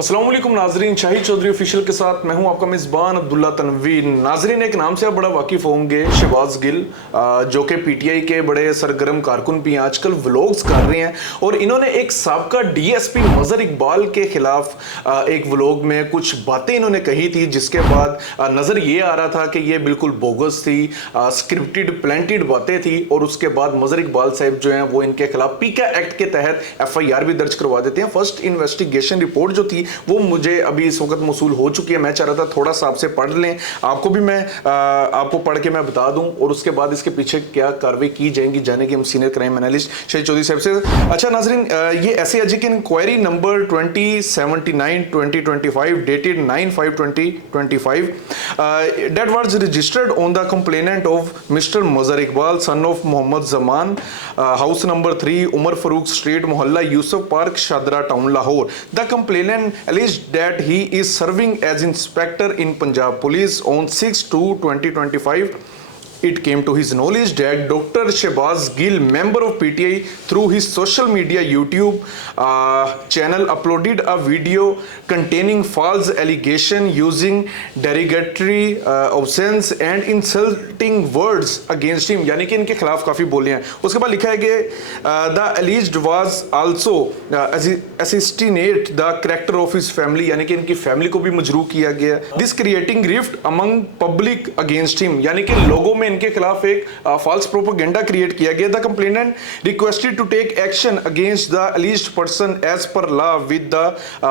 अस्सलाम वालेकुम नाजरीन, शाहिद चौधरी ऑफिशियल के साथ मैं हूं आपका मेज़बान अब्दुल्ला तनवीर। नाजरीन, एक नाम से आप बड़ा वाकिफ होंगे, शहबाज गिल, जो कि पीटीआई के बड़े सरगर्म कारकुन भी आजकल व्लॉग्स कर रहे हैं। और इन्होंने एक साबका डीएसपी मजहर इकबाल के खिलाफ एक व्लॉग में कुछ बातें इन्होंने कही थी, जिसके बाद नज़र ये आ रहा था कि ये बिल्कुल बोगस थी, स्क्रिप्टेड प्लांटेड बातें थी। और उसके बाद मजहर इकबाल साहब जो हैं वो इनके खिलाफ पीका एक्ट के तहत एफआईआर भी दर्ज करवा देते हैं। फर्स्ट इन्वेस्टिगेशन रिपोर्ट जो थी वो मुझे अभी इस वक्त मौसूल हो चुकी है। मैं चाह रहा था थोड़ा सा आपसे पढ़ लें, आपको भी मैं आपको पढ़ के मैं बता दूं, और उसके बाद इसके पीछे क्या कार्रवाई की जाएगी जानेंगे हम senior crime analyst Shahid Chaudhary साहब से। अच्छा नाजरीन, ये एसएजी की inquiry number 2079-2025 dated 9/5/2025 that was registered on the complainant of Mr. Mazhar Iqbal, son of Mohammad Zaman, house number 3, Umar Farooq Street, Mohalla Yusuf Park, Shadra Town, Lahore. The complainant alleged that he is serving as inspector in Punjab Police on 6/2/2025. It came to his knowledge that Dr. Shehbaz Gill, member of PTI, through his social media YouTube channel, uploaded a video containing false allegation using derogatory, offense and insulting words against him, यानी कि इनके खिलाफ काफ़ी बोले हैं। उसके बाद लिखा है कि the alleged was also assassinate the character of his family, यानी कि इनकी फैमिली को भी मजरूह किया गया। This creating rift among public against him, यानी कि लोगों में इनके खिलाफ एक फॉल्स प्रोपेगेंडा क्रिएट किया गया। The complainant requested to take action against the alleged person as per law with the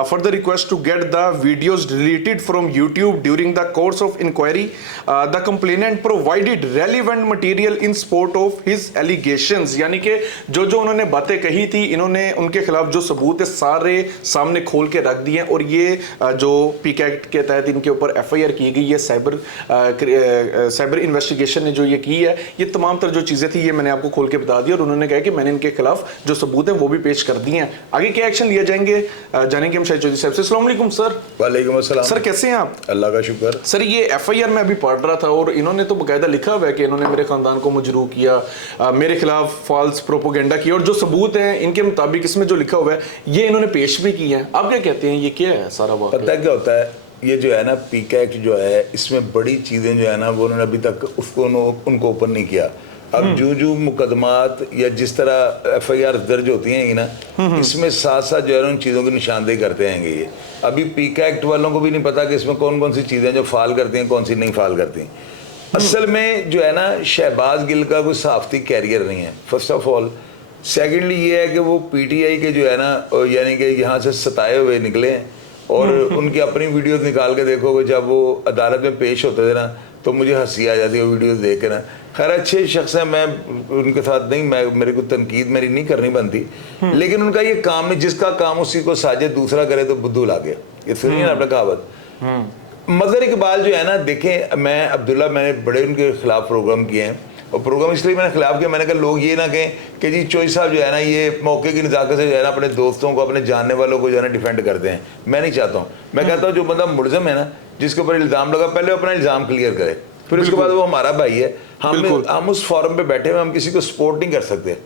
further request to get the videos deleted from YouTube during the course of inquiry. The complainant provided relevant material in support of his allegations, यानी कि जो जो उन्होंने बातें कही थी, इन्होंने उनके खिलाफ जो सबूत है सारे सामने खोल के रख दिए। और ये जो पीक एक्ट के तहत इनके ऊपर एफआईआर की गई है, साइबर इन्वेस्टिगेशन जो ये की है, ये तमाम तर जो चीजें थी ये मैंने आपको खोल के बता दी। और उन्होंने कहा कि मैंने इनके खिलाफ जो सबूत है वो भी पेश कर दिए हैं। आगे क्या एक्शन लिया जाएंगे जानेंगे हम शाहिद चौधरी साहब से। अस्सलाम वालेकुम सर। वालेकुम अस्सलाम सर, कैसे हैं आप? अल्लाह का शुक्र। सर, ये एफआईआर में अभी पढ़ रहा था और इन्होंने तो बकायदा लिखा हुआ है कि इन्होंने मेरे खानदान को मजरूह किया, मेरे खिलाफ फॉल्स प्रोपोगेंडा किया, और जो सबूत हैं इनके मुताबिक इसमें जो लिखा हुआ है ये इन्होंने पेश भी किए हैं। आप क्या कहते हैं, ये क्या है सारा वाक़या? पता क्या होता है, ये जो है ना पीक एक्ट जो है, इसमें बड़ी चीज़ें जो है ना वो उन्होंने अभी तक उनको ओपन नहीं किया। अब जो मुकदमात या जिस तरह एफआईआर दर्ज होती हैं ना, इसमें साथ साथ जो है उन चीज़ों की निशानदेही करते हैं। ये अभी पीक एक्ट वालों को भी नहीं पता कि इसमें कौन कौन सी चीज़ें जो फाल करती हैं, कौन सी नहीं फाल करती। असल में जो है ना, शहबाज गिल का कोई सहाफ़ती कैरियर नहीं है, फर्स्ट ऑफ ऑल। सेकेंडली ये है कि वो पीटीआई के जो है ना, यानी कि यहाँ से सताए हुए निकले, और उनकी अपनी वीडियोस निकाल के देखोगे, जब वो अदालत में पेश होते थे ना तो मुझे हंसी आ जाती है वो वीडियोस देख के ना। खैर अच्छे शख्स हैं, मैं उनके साथ नहीं, मेरे को तनकीद मेरी नहीं करनी बनती, लेकिन उनका ये काम नहीं, जिसका काम उसी को साजे दूसरा करे तो बुद्धू ला गया। ये सुनिए ना आपने कहावत। मजहर इकबाल जो है ना, देखें, मैं अब्दुल्ला, मैंने बड़े उनके खिलाफ प्रोग्राम किए हैं, और प्रोग्राम इसलिए मैंने खिलाफ किया, मैंने कहा लोग ये ना कहें कि जी चोई साहब जो है ना ये मौके की नज़ाकत से जो है ना अपने दोस्तों को, अपने जानने वालों को जो है ना डिफेंड करते हैं। मैं नहीं चाहता हूँ। मैं कहता हूँ जो बंदा मुलज़म है ना, जिसके ऊपर इल्ज़ाम लगा, पहले अपना इल्ज़ाम क्लियर करे, फिर उसके बाद वो हमारा भाई है। हम उस फॉरम पे बैठे हुए, हम किसी को सपोर्ट नहीं कर सकते।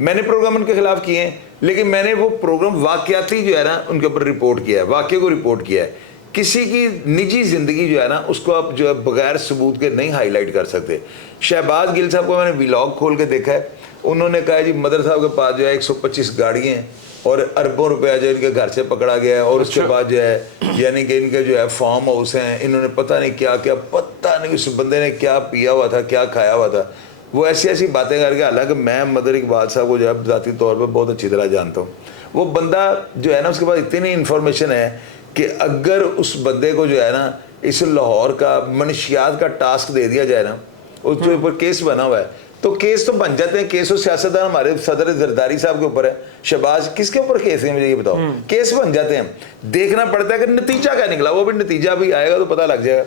मैंने प्रोग्राम उनके खिलाफ किए हैं, लेकिन मैंने वो प्रोग्राम वाकयाती जो है ना उनके ऊपर रिपोर्ट किया है, वाकये को रिपोर्ट किया है। किसी की निजी ज़िंदगी जो है ना उसको आप जो है बगैर सबूत के नहीं हाईलाइट कर सकते। शहबाज गिल साहब को मैंने व्लॉग खोल के देखा है, उन्होंने कहा जी मदर साहब के पास जो है 125 गाड़ियाँ हैं और अरबों रुपया जो इनके घर से पकड़ा गया है, और उसके बाद जो है यानी कि इनके जो है फार्म हाउस हैं, इन्होंने पता नहीं क्या क्या, पता नहीं उस बंदे ने क्या पिया हुआ था, क्या खाया हुआ था। वो ऐसी ऐसी बातें करके, हालांकि मैं मदर इकबाल साहब को जो है ज़ाती तौर पर बहुत अच्छी तरह जानता हूँ। वो बंदा जो है ना, उसके पास इतनी इन्फॉर्मेशन है कि अगर उस बंदे को जो है ना इस लाहौर का मनशियात का टास्क दे दिया जाए ना, उसके ऊपर केस बना हुआ है, तो केस तो बन जाते हैं। केस और सियासतदान हमारे सदर जरदारी साहब के ऊपर है, शहबाज किसके ऊपर केस है मुझे ये बताओ। केस बन जाते हैं, देखना पड़ता है कि नतीजा क्या निकला, वो भी नतीजा भी आएगा तो पता लग जाएगा।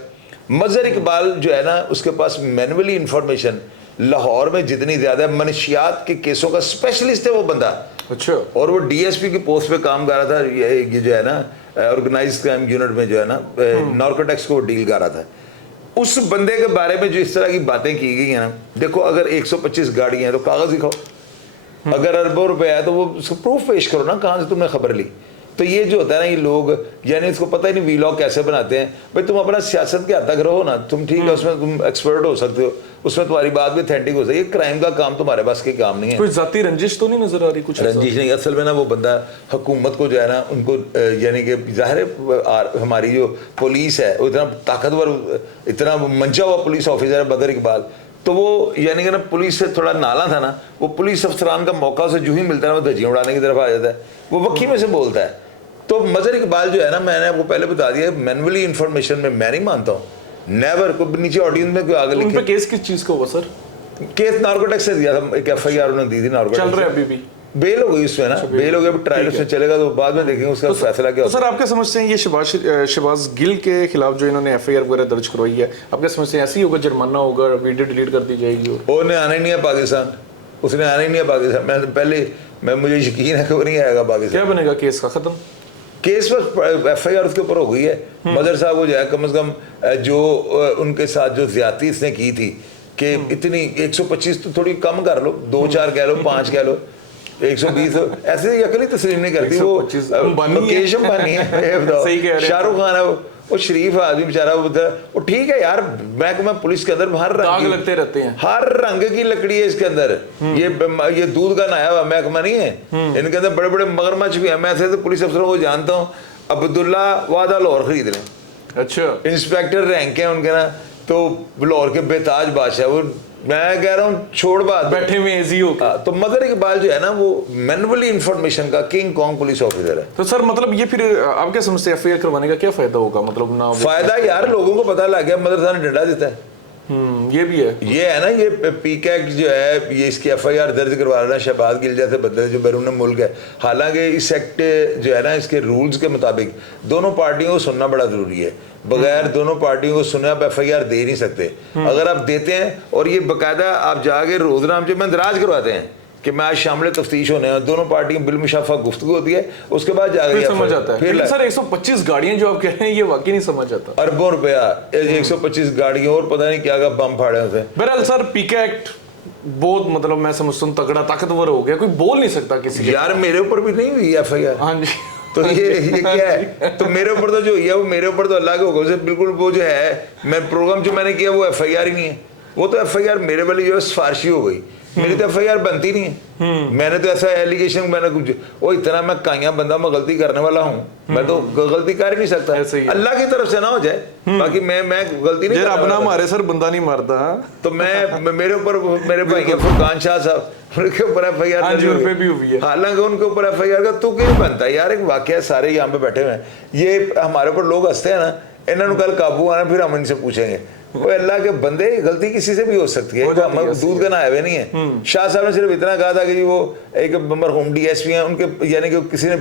मजहर इकबाल जो है ना उसके पास मैनुअली इंफॉर्मेशन लाहौर में जितनी ज्यादा मनशियात के केसों का स्पेशलिस्ट है वो बंदा। अच्छा। और वो डीएसपी की पोस्ट पे काम कर रहा था, ये जो है ना ऑर्गेनाइज्ड क्राइम यूनिट में जो है ना नार्कोटिक्स को डील कर रहा था। उस बंदे के बारे में जो इस तरह की बातें की गई हैं ना, देखो अगर 125 गाड़ियां हैं तो कागज दिखाओ, अगर अरबों रुपए है तो वो उसको प्रूफ पेश करो ना, कहाँ से तुमने खबर ली। तो ये जो होता है ना, ये लोग यानी इसको पता ही नहीं वीलॉग कैसे बनाते हैं। भाई तुम अपना सियासत के हद तक रहो ना, तुम ठीक है उसमें तुम एक्सपर्ट हो सकते हो, उसमें तुम्हारी बात भी ऑथेंटिक हो सकती है। क्राइम का काम तुम्हारे पास के काम नहीं है। कोई जाती रंजिश तो नहीं नजर आ रही कुछ? रंजिश नहीं, असल में ना वो बंदा हुकूमत को जो है ना उनको यानी कि जाहिर है हमारी जो पुलिस है वो इतना ताकतवर, इतना मंचा हुआ पुलिस ऑफिसर है बदर इकबाल, तो वो यानी कि ना पुलिस से थोड़ा नाला था ना, वो पुलिस अफसरान का मौका से जो ही मिलता है वो धज्जियां उड़ाने की तरफ आ जाता है, वो वक्की में से बोलता है। तो मजर इकबाल जो है ना, मैंने आपको पहले बता दिया, मैनुअली इंफॉर्मेशन में मैं नहीं मानता हूँ, नेवर। को नीचे ऑडियंस में कोई आगे उन लिखे पे केस किस चीज का हुआ सर? केस नार्कोटिक्स से दिया था, एक एफआईआर उन्होंने दी थी नार्कोटिक्स। चल रहा है अभी भी? बेल हो गई उसमें ना, बेल हो गया, ट्रायल उसमें चलेगा तो बाद में देखेंगे उसका फैसला क्या तो होता सर आप क्या समझते हैं ये शहबाज गिल के खिलाफ जो इन्होंने एफआईआर वगैरह दर्ज करवाई है, आप क्या समझते हैं ऐसे ही होगा, जुर्माना होगा, वीडियो डिलीट कर दी जाएगी? और उसने आना ही नहीं है पाकिस्तान, उसने आना ही नहीं है पाकिस्तान। मैं मुझे यकीन है कि वो नहीं आएगा पाकिस्तान। क्या बनेगा? केस का खत्म? केस पर एफआईआर उसके ऊपर हो गई है। मदर साहब को जो है कम से कम जो उनके साथ जो ज्यादती इसने की थी कि इतनी 125 तो थोड़ी कम कर लो, 2-4 कह लो, 5 कह लो, 120 ऐसे अकली तस्लीम नहीं करती वो। मुकेश अंबानी है, शाहरुख खान है, वो शरीफ आदमी बेचारा, वो ठीक है यार। मैं पुलिस के अंदर हर दाग रंग लगते रहते हैं, हर रंग की लकड़ी है इसके अंदर। ये दूध का नया हुआ महकमा नहीं है, इनके अंदर बड़े बड़े मगरमच्छ भी है। मैं ऐसे तो पुलिस अफसरों को जानता हूँ, अब्दुल्ला वादा लाहौर खरीद लें, अच्छा इंस्पेक्टर रैंक है उनके ना, तो लाहौर के बेताज बादशाह। वो मैं कह रहा हूँ छोड़ बात, बैठे हुए एजी हो। तो मदर इकबाल जो है ना वो मैनुअली इंफॉर्मेशन का किंग कॉन्ग पुलिस ऑफिसर है। तो सर मतलब ये फिर आप क्या समझते हैं एफआईआर करवाने का क्या फायदा होगा? मतलब ना फायदा यार, लोगों को पता लग गया मदर साहब ने डंडा देता है। ये भी है। ये है ना, ये पीकैक जो है ये इसकी एफआईआर दर्ज करवा रहा है शहबाज गिल जैसे बंदे जो बैरून मुल्क है। हालांकि इस एक्ट जो है ना इसके रूल्स के मुताबिक दोनों पार्टियों को सुनना बड़ा जरूरी है। बगैर दोनों पार्टियों को सुने आप एफआईआर दे नहीं सकते। अगर आप देते हैं और ये बाकायदा आप जाके रोजनामचे में दराज करवाते हैं कि मैं आज शामिल तफ्तीश होने हैं, दोनों पार्टियों बिलमुशाफा गुफ्तगू होती है, उसके बाद जाके समझ आता है। फिर सर 125 गाड़ियां जो आप कह रहे हैं ये वाकई नहीं समझ आता। अरबों रुपया 125 गाड़ियों और पता नहीं क्या बम फाड़े होते हैं। बहरहाल सर पीके एक्ट बहुत मतलब मैं समझता हूँ तगड़ा ताकतवर हो गया, कोई बोल नहीं सकता किसी यार मेरे ऊपर भी नहीं हुई एफआईआर। हाँ जी। तो ये क्या है? तो मेरे ऊपर तो जो है वो मेरे ऊपर तो अल्लाह के हुक्म से बिल्कुल वो जो है मैं प्रोग्राम जो मैंने किया वो एफआईआर ही नहीं है। वो तो एफआईआर मेरे वाली जो है सिफारिशी हो गई, मेरी तो एफआईआर बनती नहीं है। मैंने तो ऐसा एलिगेशन मैंने कुछ वो इतना मैं काया बंदा मैं गलती करने वाला हूँ, मैं तो गलती कर ही नहीं सकता। अल्लाह की तरफ से ना हो जाए, बाकी मैं गलती नहीं। रब ना मारे सर, बंदा नहीं मारता। तो मैं मेरे ऊपर मेरे भाई के फुरकान शाह साहब उनके ऊपर एफआईआर भी हुई है। हालांकि उनके ऊपर एफआईआर का तो क्यों बनता है यार? एक वाकया सारे यहाँ पे बैठे हुए हैं, ये हमारे ऊपर लोग हंसते हैं ना, इन्होंने कल काबू आना फिर हम इनसे पूछेंगे। वो अल्लाह के बंदे, गलती किसी से भी हो सकती है, हम दूध का नहाए हुए नहीं है। शाह साहब ने सिर्फ इतना कहा था कि वो एक मरहूम डीएसपी हैं उनके, यानी कि किसी ने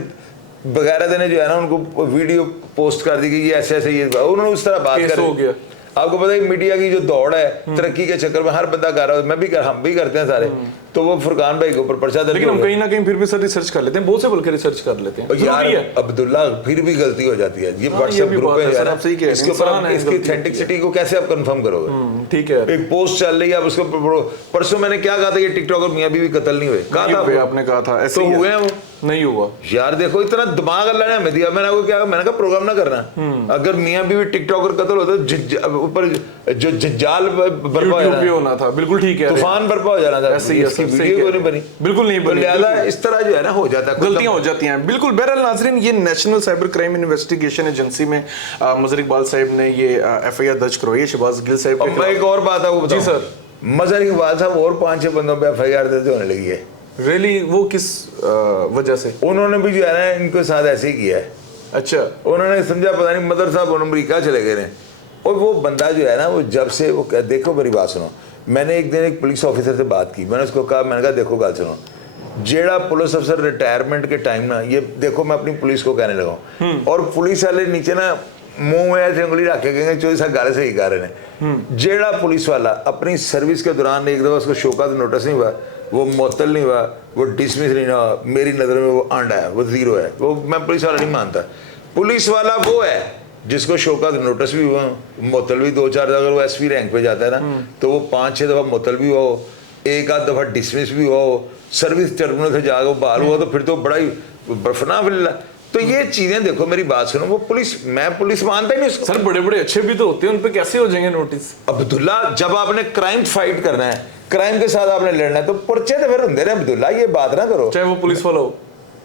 बगैर देने जो है ना उनको वीडियो पोस्ट कर दी कि ये ऐसे ऐसे, ये उन्होंने उस तरह बात कर। आपको पता है मीडिया की जो दौड़ है तरक्की के चक्कर में हर बंदा कर रहा है, मैं भी हम भी करते हैं सारे। तो वो फुरकान भाई के ऊपर पर्चा दर्ज, लेकिन हम कहीं ना कहीं फिर भी सर रिसर्च कर लेते हैं, बहुत से बल्कि रिसर्च कर लेते हैं यार। अब्दुल्ला फिर भी गलती हो जाती है, ये व्हाट्सएप ग्रुप है यार, इसके ऊपर इसकी ऑथेंटिसिटी को कैसे आप कंफर्म करोगे? ठीक है, एक पोस्ट चल रही है, आप उसको परसों मैंने क्या कहा था, ये टिकटॉकर मियां बीवी कत्ल नहीं हुए, कहा था आपने कहा था, ऐसे तो हुए हैं वो नहीं हुआ यार। देखो इतना दिमाग अल्लाह ने हमें दिया, मैंने आपको क्या मैंने कहा प्रोग्राम ना करना। अगर मियां बीवी टिकटॉकर कत्ल होता ऊपर जो जंजाल बर्पा होना था, बिल्कुल ठीक है, तूफान बर्पा हो जाना था, इसकी वीडियो नहीं बनी, बिल्कुल नहीं बनी। लिहाजा इस तरह जो है ना हो जाता है, गलतियां हो जाती हैं बिल्कुल। बहरहाल नाज़रीन, ये national cyber crime investigation agency में मजर इकबाल साहब ने ये एफआईआर दर्ज करवाई है शहबाज गिल साहब के खिलाफ। एक और बात है वो जी सर, मजर इकबाल साहब और 5-6 बंदों पे एफआईआर दर्ज होने लगी है। रियली? वो किस वजह से? उन्होंने भी जो है ना इनके साथ ऐसे ही किया है। अच्छा, उन्होंने समझा पता नहीं मदर साहब अमेरिका चले गए हैं, और वो बंदा जो है ना वो जब से वो देखो मेरी बात सुनो, मैंने एक दिन एक पुलिस ऑफिसर से बात की, मैंने उसको कहा, मैंने कहा देखो गल सुनो, जेड़ा पुलिस अफसर रिटायरमेंट के टाइम ना, ये देखो मैं अपनी पुलिस को कहने लगा और पुलिस वाले नीचे ना मुंह में ऐसे उंगली रख के कहेंगे चोरी साहब गल सही कर रहे हैं। जेड़ा पुलिस वाला अपनी सर्विस के दौरान एक दफ़ा उसको शोकत नोटिस नहीं हुआ, वो मुअत्तल नहीं हुआ, वो डिसमिस नहीं हुआ, मेरी नज़र में वो आंडा है, वो ज़ीरो है, वो मैं पुलिस वाला नहीं मानता। पुलिस वाला वो है जिसको शोकत नोटिस भी हुआ, मुअत्तल भी 2-4, अगर वो एसपी रैंक पे जाता है ना तो वो 5-6 दफ़ा मुअत्तल भी हुआ हो, एक आध दफ़ा डिसमिस भी हुआ हो, सर्विस टर्मिनल से जाकर बहाल हुआ, तो फिर तो बड़ा ही बर्फना फिल्ला। तो ये चीजें देखो, मेरी बात सुनो, वो पुलिस, मैं पुलिस मानता ही नहीं उसको। सर बड़े बड़े अच्छे भी तो होते हैं, उन पे कैसे हो जाएंगे नोटिस? अब्दुल्ला, जब आपने क्राइम फाइट करना है, क्राइम के साथ आपने लड़ना है, तो पर्चे तो फिर होंगे ना अब्दुल्ला, ये बात ना करो। चाहे वो पुलिस वाला हो,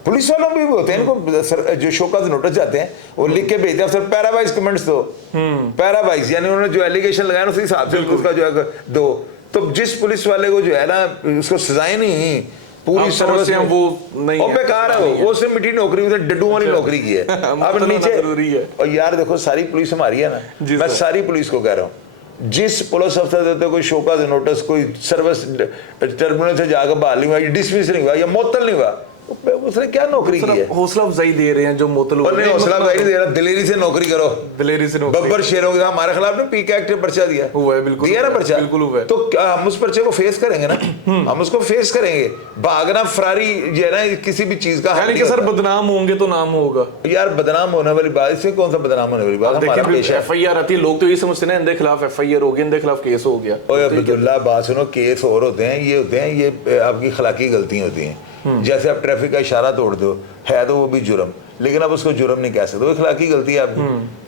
पुलिस वालों भी होते हैं, इनको जो शोकत नोटिस जाते हैं वो लिख के भेजते हैं, सर पैरावाइज कमेंट्स दो, पैरावाइज यानी उन्होंने जो एलिगेशन लगाया उसी हिसाब से उसका जो है दो। तो जिस पुलिस वाले को जो है ना उसको सजाएं नहीं, पूरी सर्विस में वो नहीं और बेकार है, वो उसने मिठी नौकरी, उसने डड्डू वाली नौकरी की है। अब नीचे जरूरी है। और यार देखो, सारी पुलिस हमारी है ना, मैं सारी पुलिस को कह रहा हूँ, जिस पुलिस अफसर देते कोई शोकत नोटिस, कोई सर्विस टर्मिनल से जाकर बहाल नहीं हुआ, डिसमिस नहीं हुआ या मुअत्तल नहीं हुआ, उसने क्या नौकरी की है? हौसला अफजाई दे रहे हैं जो मुअत्तल हो नहीं, हौसला अफजाई नहीं दे रहा, दिलेरी से नौकरी करो, दिलेरी से नौकरी। बब्बर शेरों के साथ हमारे खिलाफ ने पीके एक्ट में पर्चा दिया हुआ है, बिल्कुल दिया ना पर्चा, बिल्कुल हुआ है। तो हम उस पर्चे को फेस करेंगे ना, हम उसको फेस करेंगे। भागना फरारी जो है ना किसी भी चीज का, यानी कि सर बदनाम होंगे तो नाम होगा। यार बदनाम होने वाली बात, इसमें कौन सा बदनाम होने वाली बात? हमारा पेशा है। एफआईआर आती है, लोग तो ये समझते हैं इनके खिलाफ एफआईआर हो गई, इनके खिलाफ केस हो गया। ओए अब्दुल्ला, बात सुनो, केस और होते हैं, ये होते हैं, ये आपकी खलाकी गलतियां होती हैं। जैसे आप ट्रैफिक का इशारा तोड़ दो, है तो वो भी जुर्म, लेकिन आप उसको जुर्म नहीं कह सकते, वो खिलाकी गलती है आपकी।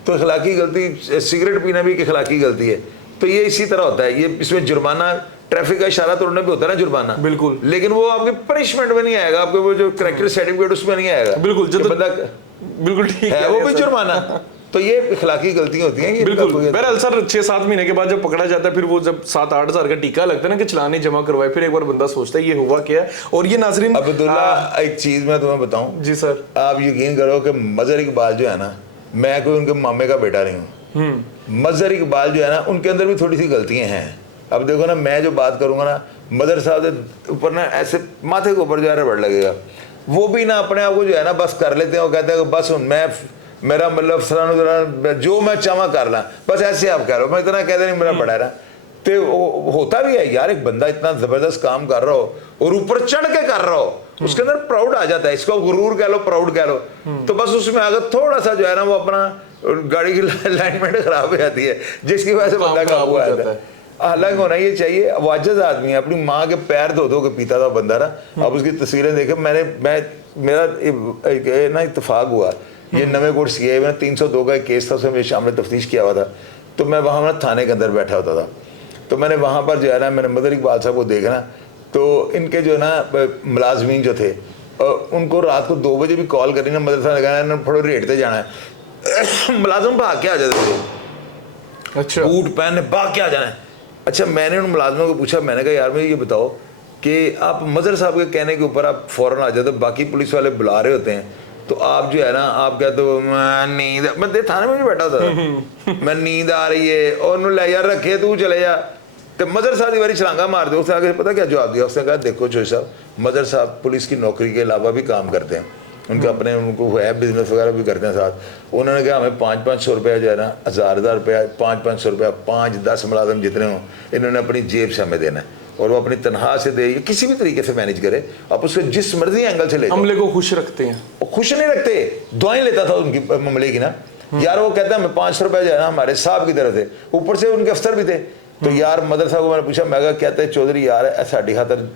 तो खिलाकी गलती, सिगरेट पीना भी खिलाकी गलती है। तो ये इसी तरह होता है, ये इसमें जुर्माना, ट्रैफिक का इशारा तोड़ने पे होता है ना जुर्माना, बिल्कुल, लेकिन वो आपके पनिशमेंट में नहीं आएगा, आपके वो जो करेक्टर सर्टिफिकेट उसमें नहीं आएगा। बिल्कुल, जो बंदा बिल्कुल ठीक है वो भी जुर्माना। तो ये इखलाकी गलतियां होती हैं, ये बिल्कुल। बहरहाल सर 6-7 महीने के बाद जब पकड़ा जाता है, फिर वो जब 7-8 हज़ार का टीका लगता है ना कि चलाने जमा करवाए, फिर एक बार बंदा सोचता है ये हुआ क्या है। और ये नाजरीन, अब्दुल्ला एक चीज मैं तुम्हें बताऊं जी सर, आप यकीन करो कि मजहर इकबाल जो है ना, मैं कोई उनके मामे का बेटा नहीं हूँ। मजहर इकबाल जो है ना, उनके अंदर भी थोड़ी सी गलतियां हैं। अब देखो ना, मैं जो बात करूंगा ना, मदर साहब के ऊपर ना ऐसे माथे के ऊपर जो है रबड़ लगेगा। वो भी ना अपने आप को जो है ना बस कर लेते हैं, वो कहते हैं बस मैं, मेरा मतलब फलाना जो मैं चाहवा कर ला, बस ऐसे आप कह रहे हो, मैं इतना कहते नहीं, मेरा बड़ा है ना। तो होता भी है यार, एक बंदा इतना जबरदस्त काम कर रहा हो और ऊपर चढ़ के कर रहा हो, उसके अंदर प्राउड आ जाता है, इसको गुरूर कह लो, प्राउड कह लो। तो बस उसमें अगर थोड़ा सा जो है ना वो अपना गाड़ी की अलाइनमेंट खराब हो जाती है, जिसकी वजह से बंदा काबू आ जाता है। हालांकि होना ये चाहिए, वाजिद आदमी है, अपनी माँ के पैर धो धो के पीता था बंदा ना। अब उसकी तस्वीरें देखे, मेरा ना इत्तेफाक हुआ, ये नवे कोर्ट सीए में 302 का एक केस था, उसमें मेरे सामने तफ्तीश किया हुआ था। तो मैं वहाँ ना थाने के अंदर बैठा होता था, तो मैंने वहाँ पर जो है ना, मैंने मदर इकबाल साहब को देखा ना, तो इनके जो है ना मुलाजमीन जो थे, उनको रात को 2 बजे भी कॉल करी ना, मदरसा लगाना थोड़ा रेट पे जाना है, मुलाजम भाग के आ जाते थे, अच्छा बूट पहने भाग के आ जाना है। अच्छा, मैंने उन मुलाजमों को पूछा, मैंने कहा यार मुझे ये बताओ कि आप मदर साहब के कहने के ऊपर आप फ़ौरन आ जाते, बाकी पुलिस वाले बुला रहे होते हैं, तो आप जो है ना, आप कहते हो मैं नींद, मैं थाने में भी बैठा था, मैं नींद आ रही है, और उन्होंने ले यार रखे तू चले जा, तो मदर साहब बारी छलांगा मार दो। उसने आगे पता क्या जवाब दिया, उसने कहा देखो जोश साहब, मदर साहब पुलिस की नौकरी के अलावा भी काम करते हैं, उनके अपने उनको है बिजनेस वगैरह भी करते हैं साथ। उन्होंने कहा हमें 500-500 रुपया जो है ना, 1000 रुपया, 500-500 रुपया, 5-10 मुलाजम जितने हों, इन्होंने अपनी जेब से हमें देना है, और वो अपनी तनख्वाह से दे, किसी भी तरीके से मैनेज करे, आप उसको जिस मर्जी एंगल से ले जाओ। अमले को खुश रखते हैं, वो खुश नहीं रखते, दुआएं लेता था उनकी मामले की ना यार। वो कहता है हमें 500 रुपया जो है ना हमारे साहब की तरफ से, ऊपर से उनके अफसर भी थे। तो यार मदर साहब को मैंने पूछा, मैं कहते चौधरी यार साड़ी खातर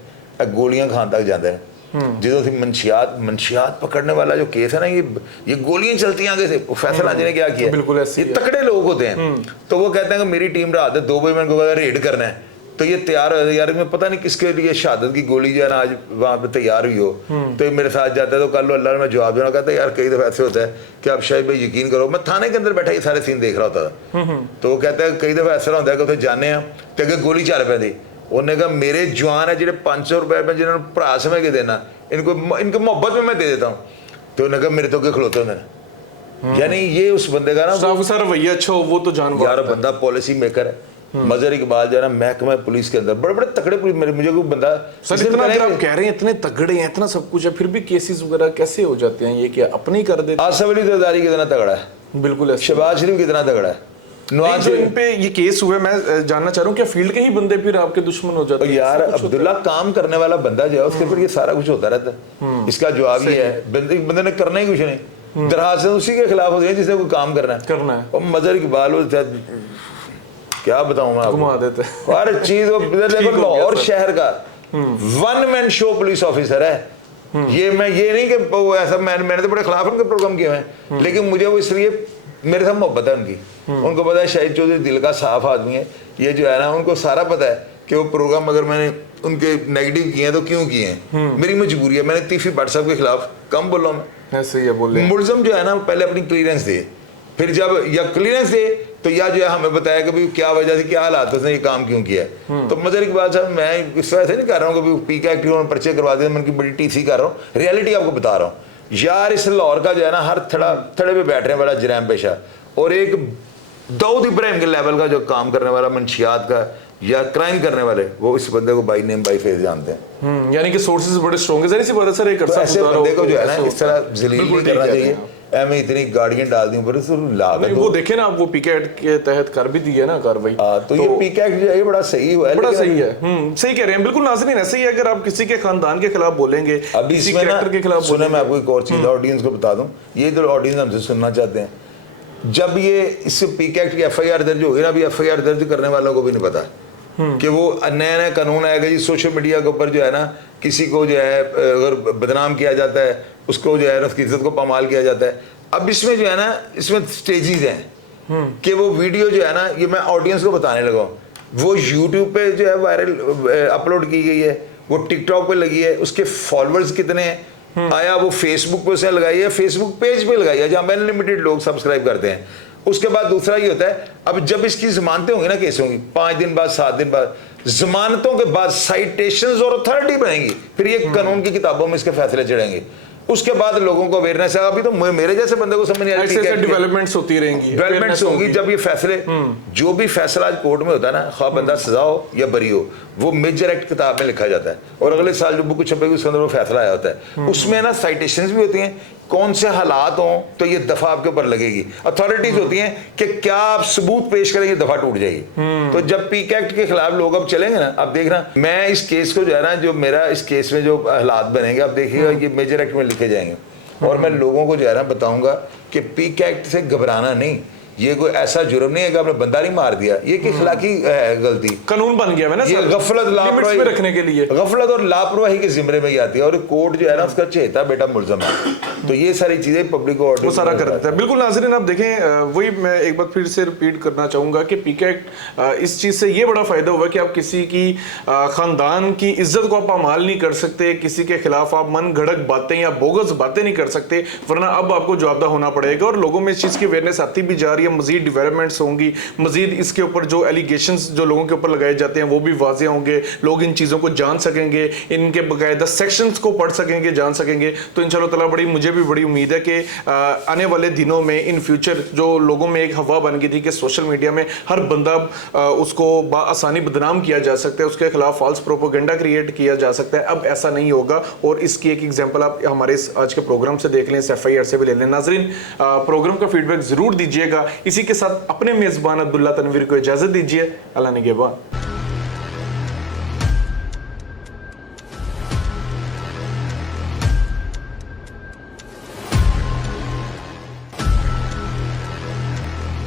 गोलियां खान तक जाते हैं, जो मंशियात पकड़ने वाला जो केस है ना, ये गोलियां चलती हैं आगे से, फैसला जी ने क्या किया, बिल्कुल ऐसे ये तकड़े लोग होते हैं। तो वो कहते हैं कि मेरी टीम रात 2 बजे मैंने को रेड करना है, तो ये तैयार हो यार, मैं पता नहीं किसके लिए शहादत की गोली जो है ना आज वहाँ पे तैयार हुई हो, तो ये मेरे साथ जाता है, तो कल अल्लाह ने मैं जवाब देना, कहता है यार कई दफ़ा ऐसे होता है कि आप शायद भाई यकीन करो, मैं थाने के अंदर बैठा ये सारे सीन देख रहा होता था। तो वो कहता है कई दफ़ा ऐसा होता है कि उसे जाने तो अगर गोली चल पे थी, उन्हें कहा मेरे जवान है जो 500 रुपये में जिन्होंने भरा समझ के देना, इनको मोहब्बत में मैं दे देता हूँ, तो उन्हें कहा मेरे तो के खिलोते होंगे। यानी ये उस बंदे का ना सर रवैया अच्छा हो, वो तो जान यार बंदा पॉलिसी मेकर है। मजहर इकबाल जो है ना, महकमा पुलिस के अंदर बड़े बड़े तगड़े पुलिस, मुझे कोई बंदा सर इतना आप कह रहे हैं इतने तगड़े हैं, इतना सब कुछ है, फिर भी केसेस वगैरह कैसे हो जाते हैं, ये क्या अपने ही कर देते? आसफ अली जरदारी कितना तगड़ा है, बिल्कुल ऐसे। शहबाज शरीफ कितना तगड़ा है, नवाज जो इन शरीफ। पे ये केस हुए, मैं जानना चाह रहा हूँ क्या फील्ड के ही बंदे फिर आपके दुश्मन हो जाते और हैं? यार ऐसा कुछ होता अब्दुल्ला काम करने वाला बंदा जो है उसके ऊपर ये सारा कुछ होता रहता है। इसका जवाब ये है, बंदे ने करना ही कुछ नहीं, दरखास्त उसी के खिलाफ होती है जिसने कोई काम करना है। और मजहर इकबाल क्या बताऊं मैं घुमा आपको, देते हैं। हर चीज देखो, लाहौर शहर का one man show police officer है ये। मैं ये नहीं कि वो ऐसा, मैंने तो बड़े खिलाफ उनके प्रोग्राम किए हैं, लेकिन मुझे वो इसलिए मेरे साथ मोहब्बत है उनकी। उनको पता है शाहिद चौधरी दिल का साफ आदमी है, ये जो है ना उनको सारा पता है कि वो प्रोग्राम अगर मैंने उनके नेगेटिव किए हैं तो क्यों किए हैं, मेरी मजबूरी है। मैंने तीफी भट्ट साहब के खिलाफ कम बोला मैं, ऐसे ही बोल रहे हैं। मुलजम जो है ना पहले अपनी क्लियरेंस दे, फिर जब या क्लियरेंस दे तो या जो है हमें बताया कि भाई क्या वजह थी, क्या हालात उसने ये काम क्यों किया है। तो मजहर इकबाल साहब, मैं इस वजह से नहीं कर रहा हूँ कि पी के एक्ट पर्चे करवा दे, मैं उनकी बड़ी टीसी कर रहा हूँ, रियलिटी आपको बता रहा हूँ। यार इस लाहौर का जो है ना हर थड़े पे बैठ रहे हैं बड़ा जराम पेशा, और एक दाऊद इब्राहिम के लेवल का जो काम करने वाला मंशियात का या क्राइम करने वाले, वो इस बंदे को बाई नेम बाई फेस जानते हैं। यानी कि सोर्सेज बड़े स्ट्रॉन्ग है। सी बात है सर, एक तो ऐसे बंदे को जो है ना इस तरह जलील नहीं करना चाहिए। मैं इतनी गाड़ियां डाल दी ऊपर, वो देखे ना आप, वो पीके एक्ट के तहत कर भी दी है ना कार्रवाई। तो ये पीके एक्ट जो है ये बड़ा सही हुआ है, बड़ा सही है। सही कह रहे हैं बिल्कुल नाज़रीन। ऐसे ही अगर आप किसी के खानदान के खिलाफ बोलेंगे, अभी किसी इसमें कैरेक्टर के खिलाफ सुने, मैं आपको एक और चीज ऑडियंस को बता दूं, ये जो ऑडियंस हमसे सुनना चाहते हैं, जब ये इस पीके एक्ट की FIR दर्ज होगी ना, अभी FIR दर्ज करने वालों को भी नहीं पता कि वो नया नया कानून आएगा जी, सोशल मीडिया के ऊपर जो है ना किसी को जो है अगर बदनाम किया जाता है, उसको जो है उसकी इज्जत को पामाल किया जाता है। अब इसमें जो है ना, इसमें स्टेजेस हैं कि वो वीडियो जो है ना, ये मैं ऑडियंस को बताने लगा हूँ, वो यूट्यूब पे जो है वायरल अपलोड की गई है, वो टिकटॉक पे लगी है, उसके फॉलोअर्स कितने हैं, आया वो फेसबुक पे उसने लगाई है, फेसबुक पेज पे लगाई है जहाँ अनलिमिटेड लोग सब्सक्राइब करते हैं। उसके बाद दूसरा ये होता है, अब जब इसकी जमानतें होंगी ना, केस होंगी 5 दिन बाद 7 दिन बाद, जमानतों के बाद साइटेशंस और अथॉरिटी बनेगी, फिर ये कानून की किताबों में इसके फैसले चढ़ेंगे। उसके बाद लोगों को अवेयरनेस है। अभी तो मेरे जैसे बंदे को समझ नहीं आ रही है, डेवलपमेंट्स होती रहेंगी, डेवलपमेंट्स होंगी जब ये फैसले, जो भी फैसला आज कोर्ट में होता है ना, खा बंदा सजा हो या बरी हो, वो मेजर एक्ट किताब में लिखा जाता है, और अगले साल जो बुक छपेगी उसके अंदर वो फैसला आया होता है। उसमें ना साइटेशंस भी होती हैं, कौन से हालात हों तो ये दफा आपके ऊपर लगेगी, अथॉरिटीज होती हैं कि क्या आप सबूत पेश करेंगे, दफा टूट जाएगी। तो जब पीके एक्ट के खिलाफ लोग अब चलेंगे ना, अब देखना, मैं इस केस को जो है ना, जो मेरा इस केस में जो हालात बनेंगे, आप देखिएगा ये मेजर एक्ट में लिखे जाएंगे, और मैं लोगों को जो है ना बताऊंगा कि पीके एक्ट से घबराना नहीं, ये कोई ऐसा जुर्म नहीं है कि आपने बंदा नहीं मार दिया, ये की खिलाकी है गलती, कानून बन गया है ना ये गफलत लापरवाही रखने के लिए, गफलत और लापरवाही के जिम्मे में ही आती है, और कोर्ट जो है ना उसका चहेता बेटा मुलजम है। तो ये सारी चीजें पब्लिक को वो सारा कर देता है। बिल्कुल नाज़रीन, आप देखें, वही मैं एक बार फिर से रिपीट करना चाहूंगा कि पीके एक्ट इस चीज से ये बड़ा फायदा हुआ कि आप किसी की खानदान की इज्जत को आप पामाल नहीं कर सकते, किसी के खिलाफ आप मन घड़क बातें या बोगस बातें नहीं कर सकते, वरना अब आपको जवाबदा होना पड़ेगा। और लोगों में इस चीज की अवेयरनेस आती भी जा रही है, मजीद डेवलपमेंट्स होंगी, मजीद इसके ऊपर जो एलिगेशंस जो लोगों के ऊपर लगाए जाते हैं वो भी वाज़ेह होंगे, लोग इन चीज़ों को जान सकेंगे, इनके बाकायदा सेक्शंस को पढ़ सकेंगे, जान सकेंगे। तो इंशाल्लाह ताला मुझे भी बड़ी उम्मीद है कि आने वाले दिनों में इन फ्यूचर जो लोगों में एक हवा बन गई थी कि सोशल मीडिया में हर बंदा उसको आसानी बदनाम किया जा सकता है, उसके खिलाफ फॉल्स प्रोपोगेंडा क्रिएट किया जा सकता है, अब ऐसा नहीं होगा। और इसकी एक एग्जांपल आप हमारे इस आज के प्रोग्राम से देख लें, इस FIR से भी ले लें। नाजरीन, प्रोग्राम का फीडबैक जरूर दीजिएगा। इसी के साथ अपने मेजबान अब्दुल्ला तनवीर को इजाजत दीजिए। अल्लाह निगहबान।